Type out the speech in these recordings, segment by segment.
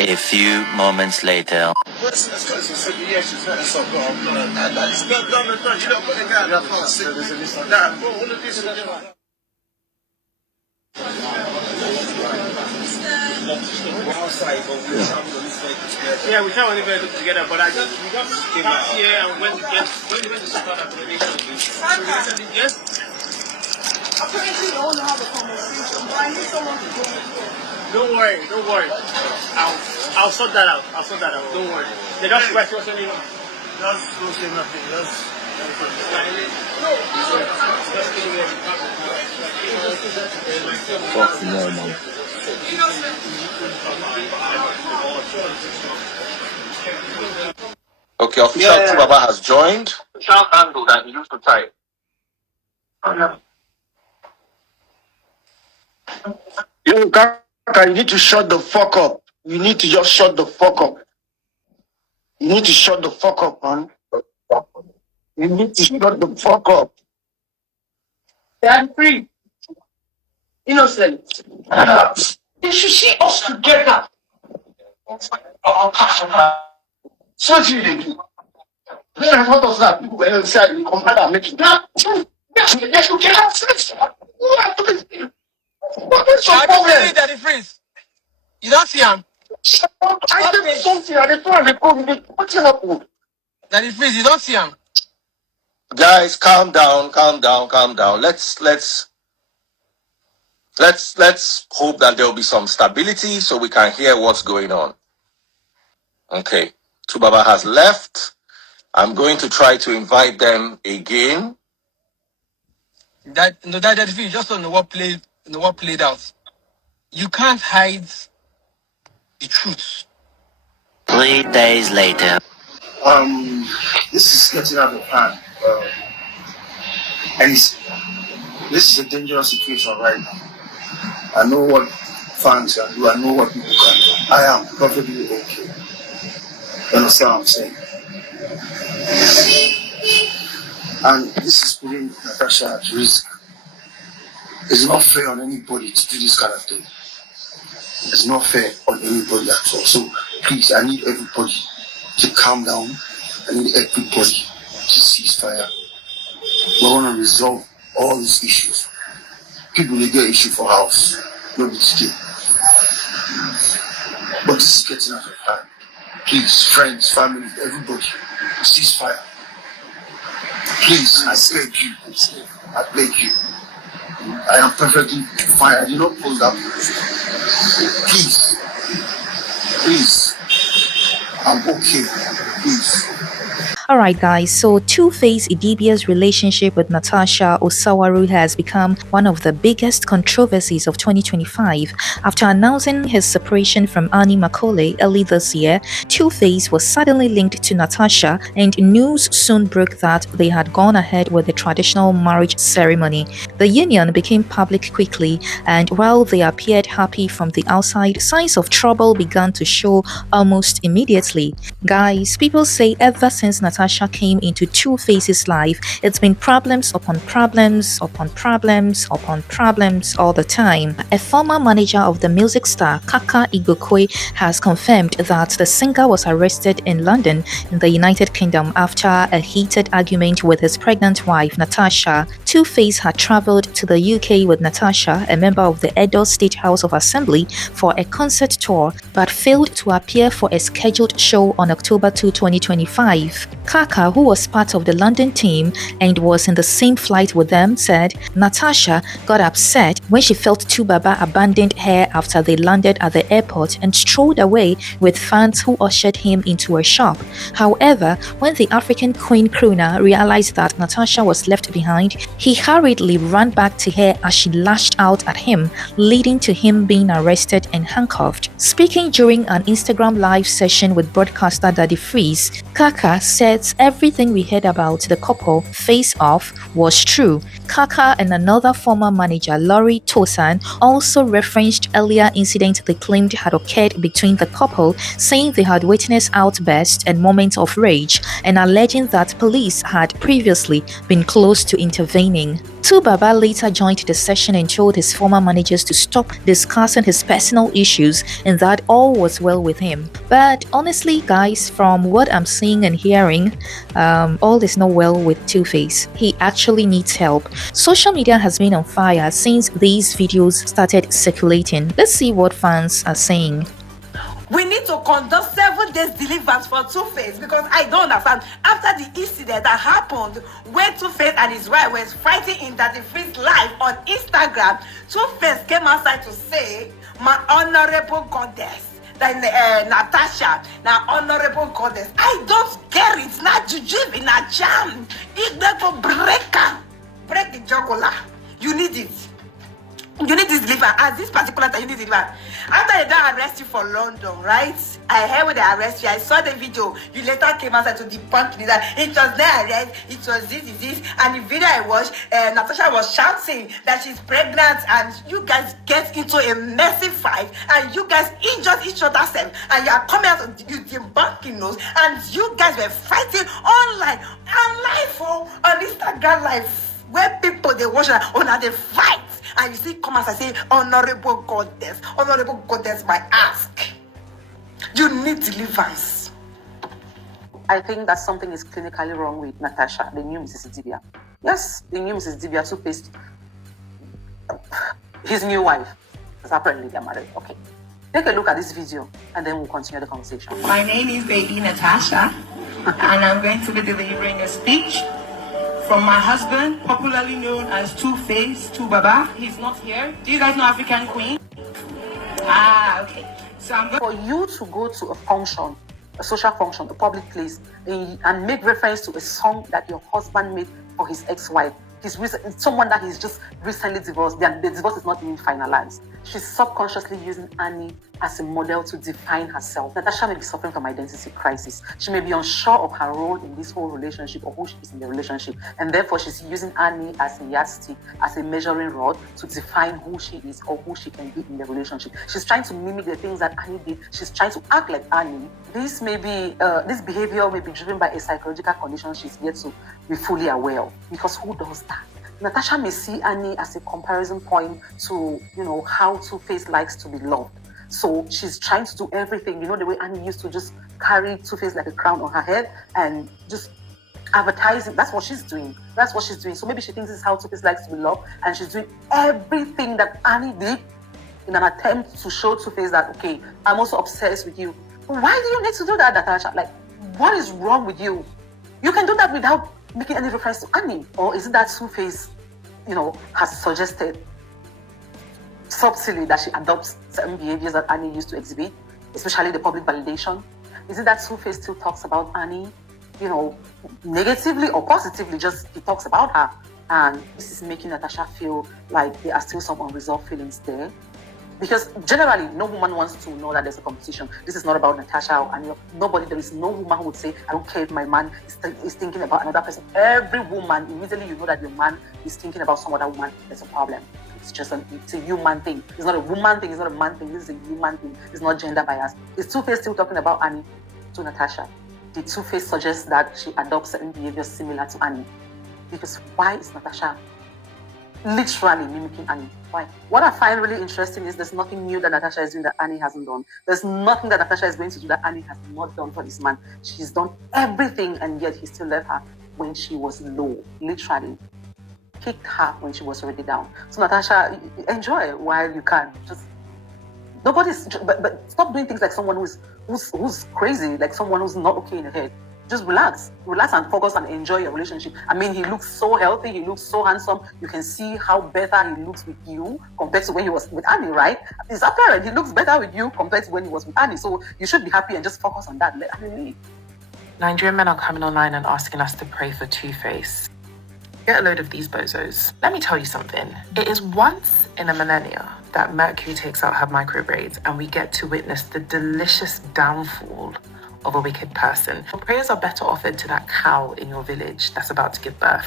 A few moments later. Yeah, we can't even look together, but I just we got here and when we went to start application. Yes? Apparently you don't have a conversation, but I need someone to go with you. Don't worry. I'll sort that out. Don't worry. They just write what's anything. Just don't say nothing. Okay, official Baba has joined. Shall handle that you used to type. Yo, Kaka, you need to shut the fuck up. You need to just shut the fuck up. You need to shut the fuck up, man. You need to shut the fuck up. Dad free. Innocent. You should see us together. So what you do? When I thought of that, people were inside, you come and make it. Yes, you get out. What is your problem? Daddy freeze. You don't see him. I did something. I did something. What's happened? Daddy freeze. You don't see him. Guys, calm down. Let's hope that there will be some stability so we can hear what's going on. Okay, Tubaba has left. I'm going to try to invite them again. Daddy freeze. Just don't know what played out. You can't hide the truth. 3 days later. This is getting out of hand. And this is a dangerous situation right now. I know what fans can do. I know what people can do. I am perfectly okay. You understand what I'm saying? And this is putting Natasha at risk. It's not fair on anybody to do this kind of thing. It's not fair on anybody at all. So please, I need everybody to calm down. I need everybody to cease fire. We want to resolve all these issues. People will get issue for house, nobody still. But this is getting out of hand. Please, friends, family, everybody, cease fire. Please, I beg you. I beg you. I am perfectly fine. I did not pull that. Please. I'm okay. Please. Alright guys, so Two-Face Idibia's relationship with Natasha Osawaru has become one of the biggest controversies of 2025. After announcing his separation from Annie Macaulay early this year, Two-Face was suddenly linked to Natasha, and news soon broke that they had gone ahead with the traditional marriage ceremony. The union became public quickly, and while they appeared happy from the outside, signs of trouble began to show almost immediately. Guys, people say ever since Natasha came into Two-Face's life, it's been problems upon problems upon problems upon problems all the time. A former manager of the music star Kaka Igbokwe has confirmed that the singer was arrested in London in the United Kingdom after a heated argument with his pregnant wife Natasha. Two-Face had travelled to the UK with Natasha, a member of the Edo State House of Assembly, for a concert tour, but failed to appear for a scheduled show on October 2, 2025. Kaka, who was part of the London team and was in the same flight with them, said Natasha got upset when she felt Tubaba abandoned her after they landed at the airport and strolled away with fans who ushered him into a shop. However, when the African Queen crooner realized that Natasha was left behind, he hurriedly ran back to her as she lashed out at him, leading to him being arrested and handcuffed. Speaking during an Instagram live session with broadcaster Daddy Freeze, Kaka said everything we heard about the couple face off was true. Kaka and another former manager, Tosan, also referenced earlier incidents they claimed had occurred between the couple, saying they had witnessed outbursts and moments of rage, and alleging that police had previously been close to intervening. Baba later joined the session and told his former managers to stop discussing his personal issues and that all was well with him. But honestly, guys, from what I'm seeing and hearing, all is not well with Two-Face. He actually needs help. Social media has been on fire since these videos started circulating. Let's see what fans are saying. We need to conduct 7 days deliverance for Two-Face because I don't understand. After the incident that happened where Two-Face and his wife were fighting in 33's live on Instagram, Two-Face came outside to say, my honorable goddess, Natasha, now honorable goddess. I don't care, it's not jujube, not jam. It's not for break the jugular. You need it. You need this deliver. At this particular time, you need deliver. After they don't arrest you for London, right? I heard when they arrest you. I saw the video. You later came outside to debunk that it was their arrest. It was this. And the video I watched, Natasha was shouting that she's pregnant, and you guys get into a messy fight, and you guys injured each other, and you are coming out you debunking those, and you guys were fighting online, on Instagram live, where people they watch on the fight. And you see, come as I say, honorable goddess, my ask. You need deliverance. I think that something is clinically wrong with Natasha, the new Mrs. Idibia. Yes, the new Mrs. Idibia Two-Face, his new wife, because apparently they're married. Okay. Take a look at this video and then we'll continue the conversation. My name is Lady Natasha, and I'm going to be delivering a speech from my husband, popularly known as Two-Face, Baba. He's not here. Do you guys know African Queen? Okay. So I'm going for you to go to a function, a social function, a public place, and make reference to a song that your husband made for his ex-wife. Someone that he's just recently divorced. The divorce is not even finalized. She's subconsciously using Annie as a model to define herself. Natasha may be suffering from identity crisis. She may be unsure of her role in this whole relationship or who she is in the relationship. And therefore, she's using Annie as a yardstick, as a measuring rod to define who she is or who she can be in the relationship. She's trying to mimic the things that Annie did. She's trying to act like Annie. This behavior may be driven by a psychological condition she's yet to be fully aware of. Because who does that? Natasha may see Annie as a comparison point to, how Two-Face likes to be loved. So she's trying to do everything, the way Annie used to just carry Two-Face like a crown on her head and just advertise it. That's what she's doing. So maybe she thinks this is how Two-Face likes to be loved, and she's doing everything that Annie did in an attempt to show Two-Face that, okay, I'm also obsessed with you. Why do you need to do that, Natasha? Like, what is wrong with you? You can do that without making any reference to Annie. Or is it that Two-Face, has suggested subtly that she adopts certain behaviors that Annie used to exhibit, especially the public validation? Is it that Two-Face still talks about Annie, negatively or positively, just he talks about her? And this is making Natasha feel like there are still some unresolved feelings there. Because generally, no woman wants to know that there's a competition. This is not about Natasha or Annie. There is no woman who would say, I don't care if my man is thinking about another person. Every woman, immediately you know that your man is thinking about some other woman. There's a problem. It's a human thing. It's not a woman thing. It's not a man thing. This is a human thing. It's not gender bias. Is Two-Face still talking about Annie to Natasha? Did Two-Face suggest that she adopts certain behaviors similar to Annie? Because why is Natasha literally mimicking Annie? Why? What I find really interesting is there's nothing new that Natasha is doing that Annie hasn't done. There's nothing that Natasha is going to do that Annie has not done for this man. She's done everything, and yet he still left her when she was low. Literally kicked her when she was already down. So Natasha, enjoy while you can. Just but stop doing things like someone who's crazy, like someone who's not okay in the head. Just relax and focus and enjoy your relationship. I mean, he looks so healthy, he looks so handsome. You can see how better he looks with you compared to when he was with Annie, right? It's apparent he looks better with you compared to when he was with Annie. So you should be happy and just focus on that. Let Annie leave. Nigerian men are coming online and asking us to pray for Two-Face. Get a load of these bozos. Let me tell you something. It is once in a millennia that Mercury takes out her microbraids and we get to witness the delicious downfall of a wicked person. Prayers are better offered to that cow in your village that's about to give birth,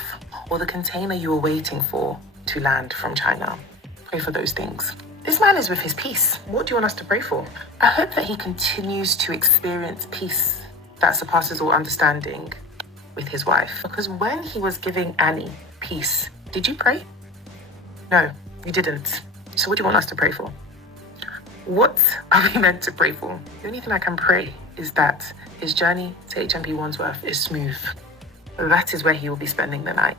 or the container you were waiting for to land from China. Pray for those things. This man is with his peace. What do you want us to pray for? I hope that he continues to experience peace that surpasses all understanding with his wife. Because when he was giving Annie peace Did you pray? No, you didn't. So what do you want us to pray for? What are we meant to pray for? The only thing I can pray is that his journey to HMP Wandsworth is smooth. That is where he will be spending the night.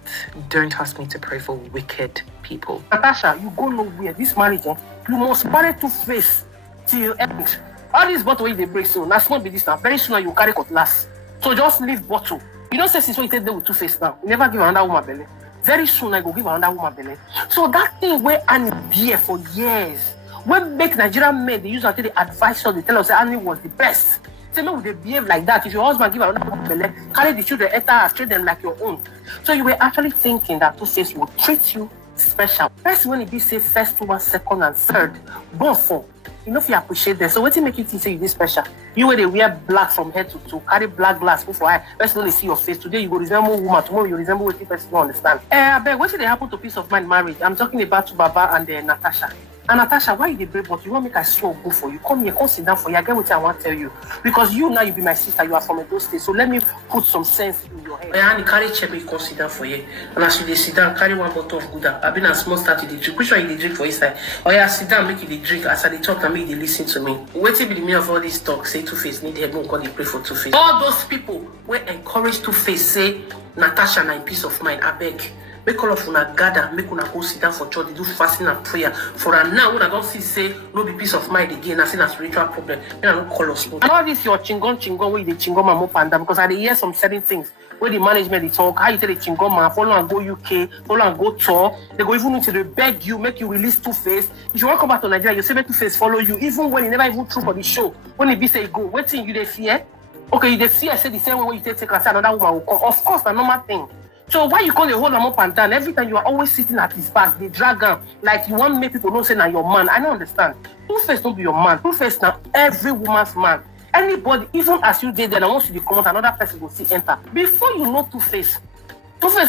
Don't ask me to pray for wicked people. Natasha, you go nowhere. This marriage, you must marry Two-Face till end. All these bottle they break so that's not be this now. Very soon you carry cutlass. So just leave bottle. You don't say since when you take them with Two-Face now. You never give another woman belly. Very soon I go give another woman belly. So that thing where Annie bear for years. When make Nigerian men they use until they advise us, they tell us that Annie was the best. Say no, they behave like that. If your husband give another woman belly, carry the children, enter, treat them like your own. So you were actually thinking that Two-Face would treat you special. First when it be say first one, second and third, born for. You know if you appreciate them. So what make you think say you this special? You where they wear black from head to toe, carry black glass, put for eye. First when they see your face. Today you go resemble woman, tomorrow you resemble what person don't understand. I beg, what should they happen to peace of mind marriage? I'm talking about to Baba and Natasha. And Natasha, why you dey brave but you want make I swear go for you? Come here, come sit down for you. I get what I want to tell you. Because you now you be my sister, you are from Edo State. So let me put some sense in your head. And carry check me come sit down for you. And as you dey sit down, carry one bottle of Gouda. I've been a small start to the drink. Which one you dey drink for inside? Oh yeah, sit down, make you dey drink. As I dey talk, and make you dey listen to me. What be the meaning of all this talk? Say Two-Face need help, go dey pray for Two-Face. All those people will encourage Two-Face say Natasha na in peace of mind. I beg. Make all of una gather, make una go sit down for church, they do fasting and prayer. For now, when I don't see say no be peace of mind again, I see a spiritual problem. Then I don't call us. And all this your chingon where you chingon man up and down because I hear some certain things where the management they talk, how you tell the chingon man, follow and go UK, follow and go tour. They go even need to beg you, make you release Two-Face. If you want to come back to Nigeria, you say make Two-Face follow you, even when you never even true for the show. When it be say go, what thing you they fear? Okay, you they fear say the same way you take class, another woman will come. Of course, a normal thing. So why you call the whole him up and down? Every time you are always sitting at his back, they drag him like you want to make people know say now your man. I don't understand. Two-Face don't be your man. Two-Face now every woman's man. Anybody, even as you did, then I want you to come out, another person will see enter. Before you know Two-Face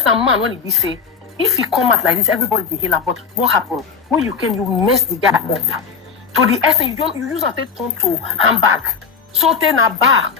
now man when he be say, if he come out like this, everybody be healer. But what happened? When you came, you messed the guy up. To the essence, you use a turn to handbag. Something a bar.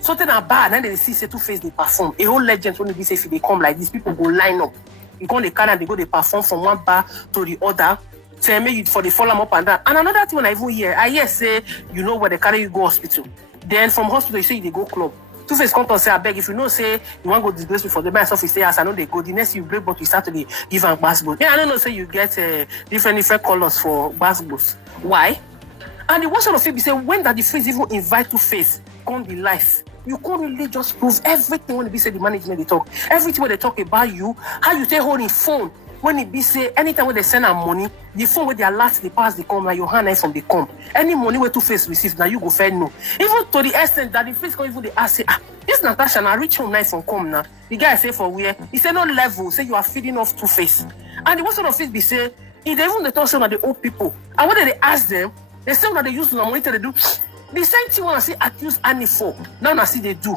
Something are bad, and then they see say Two-Face they perform. A whole legend when they say if they come like this, people go line up. You go in the car and they go they perform from one bar to the other. Say make you for the follow them up and down. And another thing when I even hear say you know where they carry you go hospital. Then from hospital you say they go club. Two-Face come to say I beg if you know say you want to go disgrace me for the by yourself, you say as I know they go. The next you break but you start to give and basketball. Yeah, I don't know say you get different colors for basketballs. Why? And the worst of it be say when that the face even invite Two-Face come the life. You can't really just prove everything when it be say the management they talk. Everything when they talk about you, how you take hold in phone. When it be say anytime when they send them money, the phone where they alert the pass they come, like your hand from the come. Any money where Two-Face receive, now you go fair no. Even to the extent that the face can even they ask say, this Natasha now reach home nice and come now. The guy say for where he say no level, say you are feeding off Two-Face. And the what sort of it be say, if they even they talk some of the old people, and when they ask them, they say that they use to monitor they do. The same thing when I see accuse Annie for, now I see they do.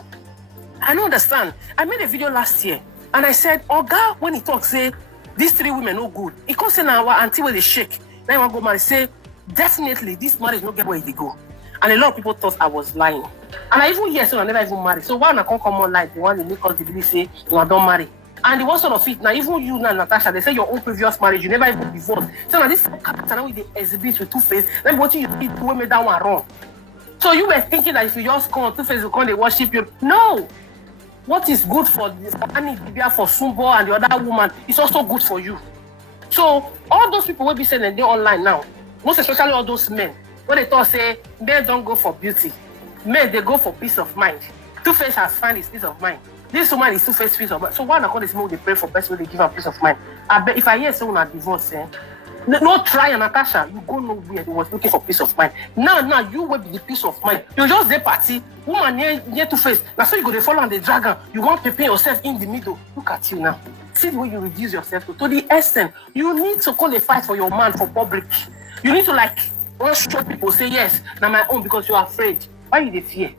I don't understand. I made a video last year and I said, oh God, when he talks, say, these three women no good. He comes say now our auntie where they shake. Now I want to go marry. Say, definitely this marriage no get where they go. And a lot of people thought I was lying. And I even hear so I never even married. So why I can't come on like the one they make us believe say you don't marry. And the one sort of it now, even you now, Natasha, they say your own previous marriage, you never even divorced. So now this character now they exhibit with Two-Face. Then what you did to make that one wrong. So you were thinking that if you just come, Two-Face will come, they worship you. No! What is good for Annie, Idibia, for Sumbo and the other woman is also good for you. So all those people will be saying they're online now, most especially all those men, when they talk say, men don't go for beauty. Men, they go for peace of mind. Two-Face has found his peace of mind. This woman is Two-Face peace of mind. So why not call this man they pray for person they give her peace of mind? I bet if I hear someone a divorce, no try Natasha, you go nowhere. They was looking for peace of mind. Now you will be the peace of mind. You just the party, woman near Two-Face. Now so you go to follow on the dragon. You want to prepare yourself in the middle. Look at you now. See the way you reduce yourself to the essence. You need to call a fight for your man for public. You need to like show people say yes, now my own because you are afraid. Why you the fear?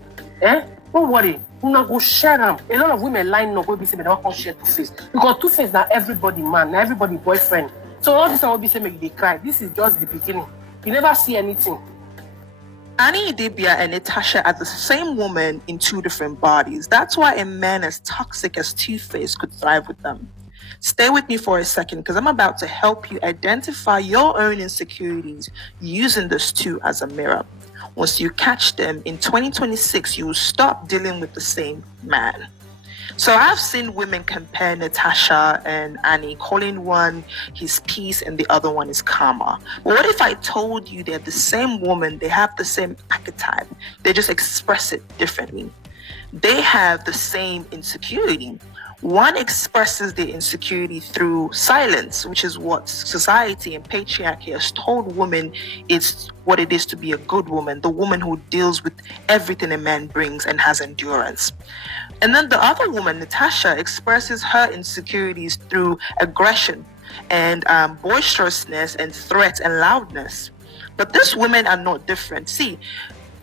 Don't worry. You not go share them. A lot of women line up will be saying they don't share Two-Face because Two-Face now everybody man, now everybody boyfriend. So all this time will be saying make they cry. This is just the beginning. You never see anything. Annie, Idibia, and Natasha are the same woman in two different bodies. That's why a man as toxic as Two-Face could thrive with them. Stay with me for a second because I'm about to help you identify your own insecurities using this too as a mirror. Once you catch them, in 2026, you will stop dealing with the same man. So I've seen women compare Natasha and Annie, calling one his peace and the other one is karma. But what if I told you they're the same woman, they have the same archetype, they just express it differently? They have the same insecurity. One expresses their insecurity through silence, which is what society and patriarchy has told women is what it is to be a good woman, the woman who deals with everything a man brings and has endurance. And then the other woman, Natasha, expresses her insecurities through aggression and boisterousness and threat and loudness. But these women are not different. See,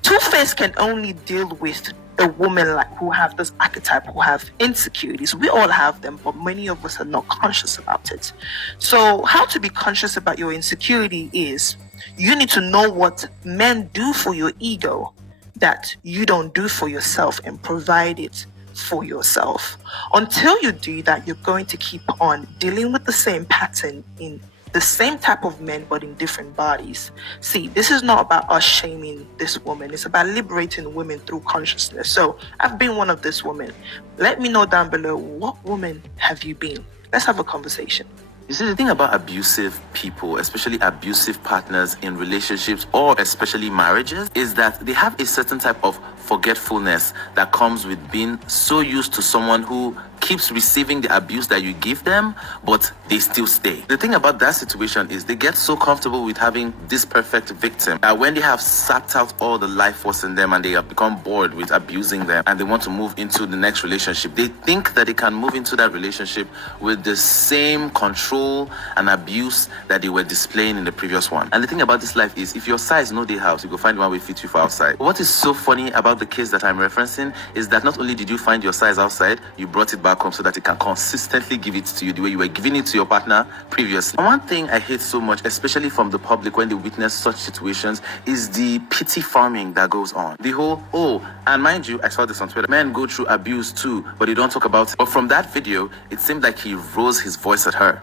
Two-Face can only deal with a woman like who have this archetype, who have insecurities. We all have them, but many of us are not conscious about it. So how to be conscious about your insecurity is you need to know what men do for your ego that you don't do for yourself and provide it for yourself. Until you do that, you're going to keep on dealing with the same pattern in the same type of men but in different bodies. See, this is not about us shaming this woman. It's about liberating women through consciousness. So I've been one of these women. Let me know down below, what woman have you been? Let's have a conversation. You see, the thing about abusive people, especially abusive partners in relationships or especially marriages, is that they have a certain type of forgetfulness that comes with being so used to someone who keeps receiving the abuse that you give them, but they still stay. The thing about that situation is they get so comfortable with having this perfect victim that when they have sapped out all the life force in them and they have become bored with abusing them and they want to move into the next relationship, they think that they can move into that relationship with the same control and abuse that they were displaying in the previous one. And the thing about this life is, if your size no day house, you go find one way fit you for outside. What is so funny about the case that I'm referencing is that not only did you find your size outside, you brought it back home so that it can consistently give it to you the way you were giving it to your partner previously. And one thing I hate so much, especially from the public when they witness such situations, is the pity farming that goes on. The whole, and mind you, I saw this on Twitter, men go through abuse too, but they don't talk about it. But from that video, it seemed like he rose his voice at her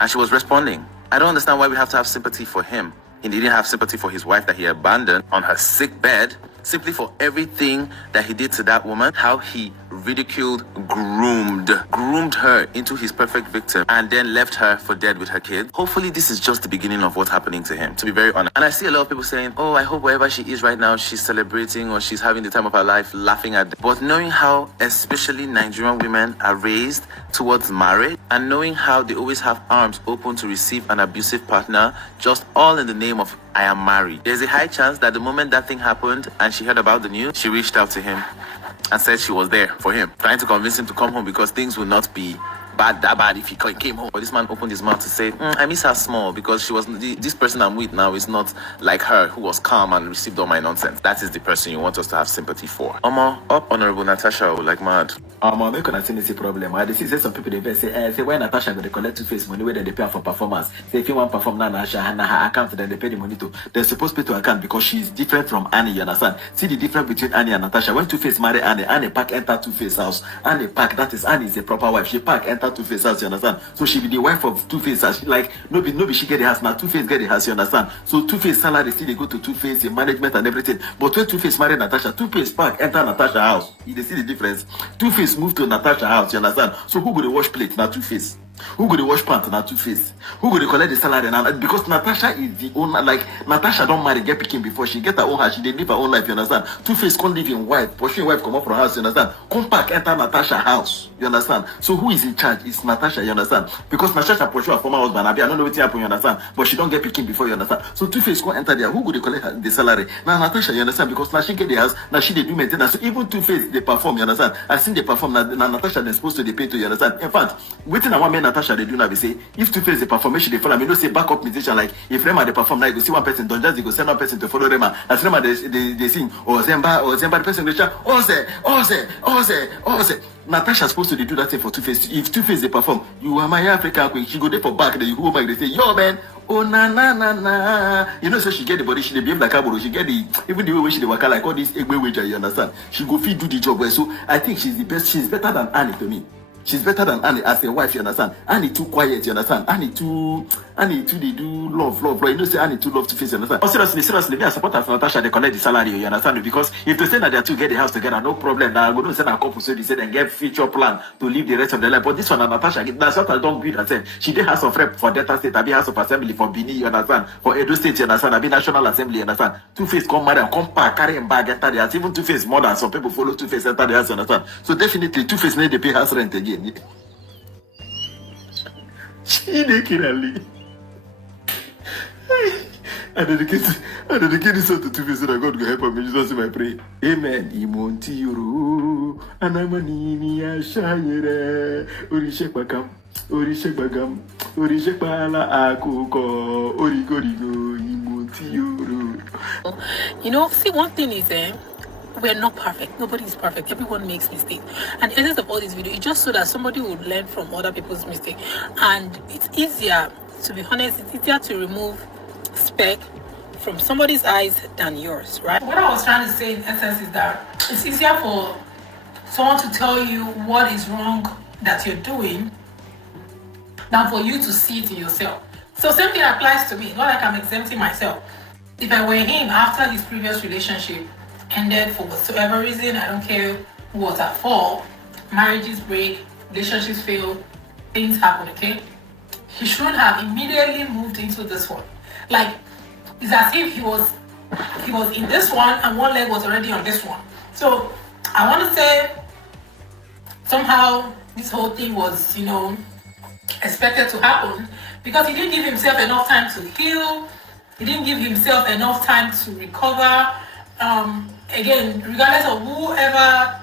and she was responding. I don't understand why we have to have sympathy for him. He didn't have sympathy for his wife that he abandoned on her sick bed, simply for everything that he did to that woman, how he ridiculed, groomed her into his perfect victim and then left her for dead with her kid. Hopefully this is just the beginning of what's happening to him, to be very honest. And I see a lot of people saying, I hope wherever she is right now, she's celebrating or she's having the time of her life, laughing at them. But knowing how especially Nigerian women are raised towards marriage and knowing how they always have arms open to receive an abusive partner, just all in the name of I am married. There's a high chance that the moment that thing happened and she heard about the news, she reached out to him and said she was there for him, trying to convince him to come home because things will not be that bad if he came home. But this man opened his mouth to say, I miss her small because she was this person I'm with now is not like her who was calm and received all my nonsense. That is the person you want us to have sympathy for. Up Honorable Natasha, like mad. Make una see this problem. I see some people they say why Natasha go to collect Two-Face money where they pay for performance. Say if you want perform now, Natasha and her account, then they pay the money to. They're supposed to pay to account because she's different from Annie. You understand? See the difference between Annie and Natasha. When Two-Face marry Annie pack enter Two-Face house. Annie pack, that is Annie is a proper wife. She pack enter Two-Face house. You understand? So she be the wife of Two-Face. She like no be she get the house now. Two-Face get the house. You understand? So Two-Face salary still they go to Two-Face in management and everything. But when Two-Face marry Natasha, Two-Face pack enter Natasha house. You see the difference? Two-Face move to Natasha house, you understand? So who go to wash plate? Now Two-Face. Who go to wash pants? Now Two-Face. Who go to collect the salary? Now because Natasha is the owner. Like Natasha don't marry get picking before she get her own house. She did live her own life. You understand? Two-Face can't live in wife. Pushing wife come up from her house. You understand? Come back enter Natasha house. You understand? So who is in charge? It's Natasha. You understand? Because Natasha pursue her former husband. I don't know what happen. You understand? But she don't get picking before. You understand? So Two-Face can't enter there. Who go to collect the salary? Now Natasha. You understand? Because now she get the house. Now she they do maintenance. So even Two-Face they perform. You understand? I seen they perform. Now Natasha they supposed to they pay to. You understand? In fact, waiting I want me Natasha they do now. They say if Two-Face the performation they follow. I mean, don't say backup musician like if Rema they perform now, you go see one person don't just go send one person to follow Rema. As Rema they sing Zemba the person they shout Oze. Natasha supposed to do that thing for Two-Face. If Two-Face they perform, you are my African queen. She go there for back. Then you go back. They say yo man. Oh na. You know, so she get the body. She dey behave like Aboro. She get the even the way she dey waka like all this Igbokwe wager. You understand? She go fit do the job well. So I think she's the best. She's better than Annie to me. She's better than Annie as a wife, you understand? Annie too quiet, you understand? Annie too they do love. You know, say Annie too love to face, you understand? Oh, seriously, me I support her for Natasha, they collect the salary, you understand? Because if they say that they two get the house together, no problem. Now we don't send a couple so they say then get future plan to live the rest of their life. But this one, Natasha, that's what I don't build herself. She did House of Rep for Delta State, I be House of Assembly for Bini, you understand? For Edo State, you understand? I be National Assembly, you understand? Two-Face come marry and come back, carry him back, enter the house. Even Two-Face more than some people follow Two-Face enter the house, you understand? So definitely Two-Face need to pay house rent again. I dedicate this one to Two-Face so that God will help me. Jesus in my prayer. Amen. Imonti yuru anamanini ashayere orishek bagam orishek bala akuko origorigo imonti yuru. You know, see, one thing is, we're not perfect. Nobody is perfect. Everyone makes mistakes. And the essence of all this video is just so that somebody would learn from other people's mistakes. And it's easier, to be honest, it's easier to remove speck from somebody's eyes than yours, right? What I was trying to say in essence is that it's easier for someone to tell you what is wrong that you're doing than for you to see it in yourself. So same thing applies to me. Not like I'm exempting myself. If I were him after his previous relationship ended for whatsoever reason, I don't care who was at fault, marriages break, relationships fail, things happen, okay? He shouldn't have immediately moved into this one. Like, it's as if he was in this one and one leg was already on this one. So I want to say somehow this whole thing was, you know, expected to happen because he didn't give himself enough time to heal. He didn't give himself enough time to recover. Again, regardless of whoever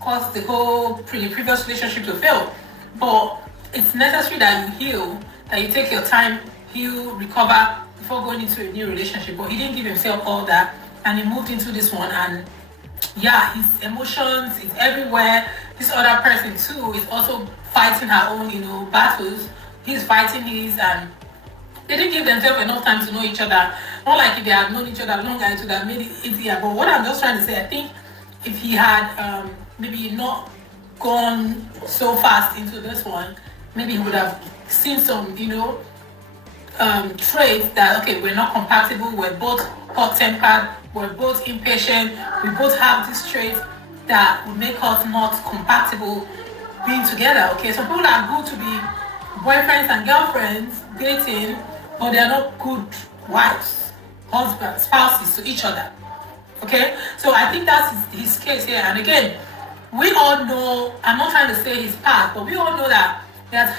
caused the whole previous relationship to fail, but it's necessary that you heal, that you take your time, heal, recover before going into a new relationship. But he didn't give himself all that, and he moved into this one, and yeah, his emotions is everywhere. This other person too is also fighting her own, you know, battles. He's fighting his, and they didn't give themselves enough time to know each other. Not like if they had known each other longer, it would have made it easier. But what I'm just trying to say, I think if he had maybe not gone so fast into this one, maybe he would have seen some, you know, traits that, okay, we're not compatible, we're both hot-tempered, we're both impatient, we both have these traits that would make us not compatible being together, okay? Some people are good to be boyfriends and girlfriends, dating, but they're not good wives, husbands, spouses to each other, okay? So I think that's his case here. And again, we all know, I'm not trying to say his past, but we all know that he has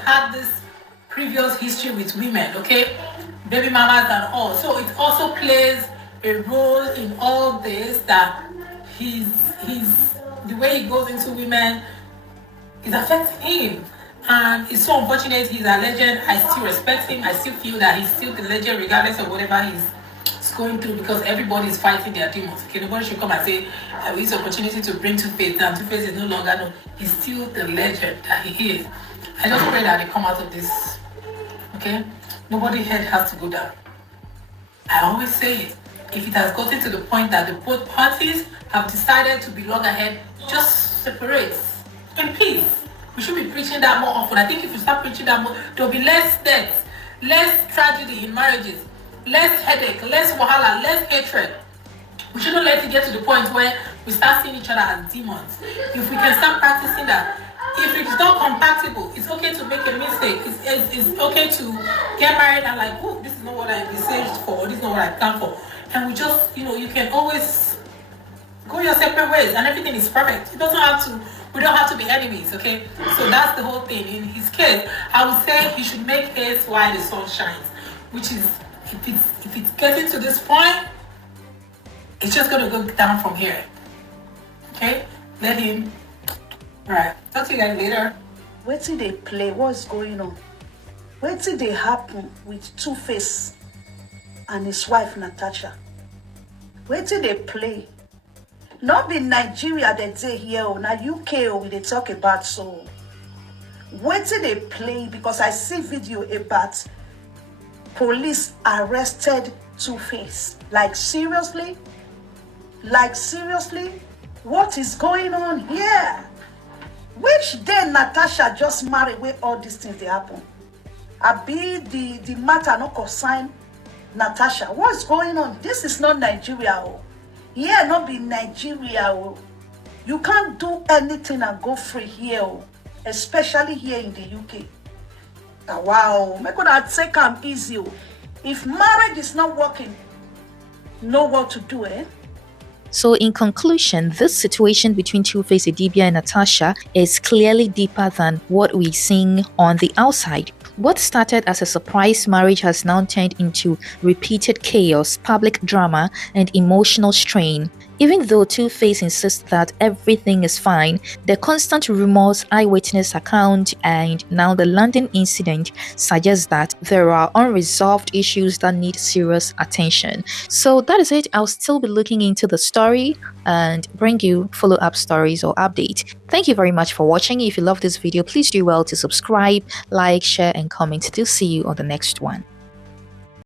had this previous history with women, okay? Baby mamas and all. So it also plays a role in all this that the way he goes into women is affecting him. And it's so unfortunate. He's a legend. I still respect him. I still feel that he's still the legend regardless of whatever he's going through, because everybody is fighting their demons. Okay, nobody should come and say, we use the opportunity to bring Two-Face down. Two-Face is no longer known. He's still the legend that he is. I just pray that they come out of this. Okay? Nobody's head has to go down. I always say it. If it has gotten to the point that the both parties have decided to belong ahead, just separate in peace. We should be preaching that more often. I think if you start preaching that more, there'll be less deaths, less tragedy in marriages, less headache, less wahala, less hatred. We shouldn't let it get to the point where we start seeing each other as demons. If we can start practicing that, if it's not compatible, it's okay to make a mistake. It's okay to get married and like, oh, this is not what I envisaged for, or this is not what I planned for. And we just, you know, you can always go your separate ways and everything is perfect. We don't have to be enemies, okay? So that's the whole thing. In his case, I would say he should make haste while the sun shines, which is, if it's getting to this point, it's just gonna go down from here. Okay? Let him. Alright, talk to you guys later. Where till they play? What's going on? Where till they happen with Two-Face and his wife Natasha? Where till they play? Not be Nigeria that they here or now UK or they talk about, so where till they play? Because I see video about police arrested Two-Face. Like seriously? What is going on here? Which day Natasha just married where all these things they happen? I be the matter no consign Natasha. What's going on? This is not Nigeria. Oh. Here not be Nigeria. Oh. You can't do anything and go free here, oh. Especially here in the UK. Ah, wow, make that say come easy. Oh. If marriage is not working, know what to do, eh? So in conclusion, this situation between Two-Face Idibia and Natasha is clearly deeper than what we're seeing on the outside. What started as a surprise marriage has now turned into repeated chaos, public drama, and emotional strain. Even though Two-Face insists that everything is fine, the constant rumors, eyewitness account, and now the London incident suggest that there are unresolved issues that need serious attention. So that is it. I'll still be looking into the story and bring you follow-up stories or updates. Thank you very much for watching. If you love this video, please do well to subscribe, like, share, and comment. To see you on the next one.